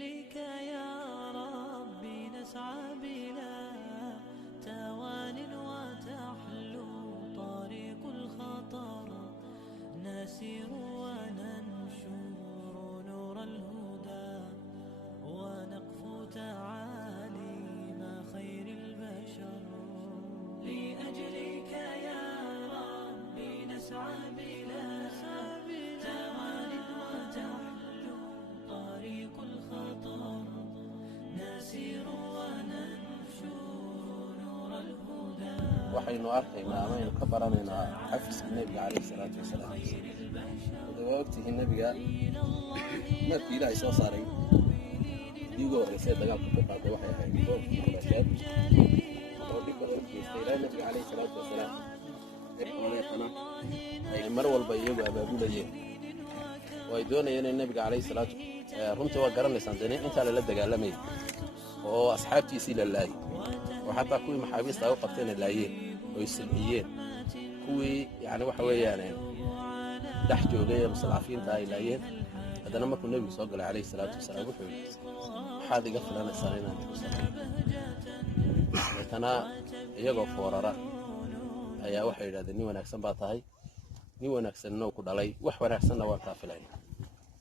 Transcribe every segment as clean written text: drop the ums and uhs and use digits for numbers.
لأجلك يا ربي نسعى بلا توان وتحلو طريق الخطر نسير وننشر نور الهدى ونقفو تعاليم خير البشر لأجلك يا ربي نسعى بلا توان وتحلو طريق الخطر نسير وننشر نور الهدى waxaynu arkaynaa amaynu ka baranaynaa xafiiska nebiga calayhi salaatu wasalaam waa ogtihiin nebiga markii ilaahay soo saaray diigu horreysay dagaalka ku qaaday waxay ahayd goobkii khuraashaad oo dhib badan u geystay ilaa nebiga calayhi salaatu wasalaam eeqana ay mar walba iyagu abaabulayeen oo ay doonayeen in nebiga calayhi salaatu runtii waa garanaysaan dee intaa lala dagaalamayay oo asxaabtiisii la laayay oo xataa kuwii maxaabiista ay u qabteen laayeen oo silciyeen kuwii yani waxa weeyaan dhex joogay ee muslaafiinta ay laayeen haddana markuu nebigu soo galay calayhi salaatu wasalaam wuxuu yidhi maxaad iga filanaysaan inaan igu sameeyo deetana iyagoo foorara ayaa waxay yidhahdeen nin wanaagsan baa tahay nin wanaagsanna ku dhalay wax wanaagsanna waan kaa filayna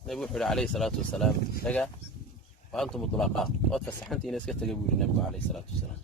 nebigu wuxuu yidhi calayhi salaatu wasalaam taga wa antum mudlaqaat waad fasaxantiina iska taga buu yidhi nebigu calayhi salaatu wasalaam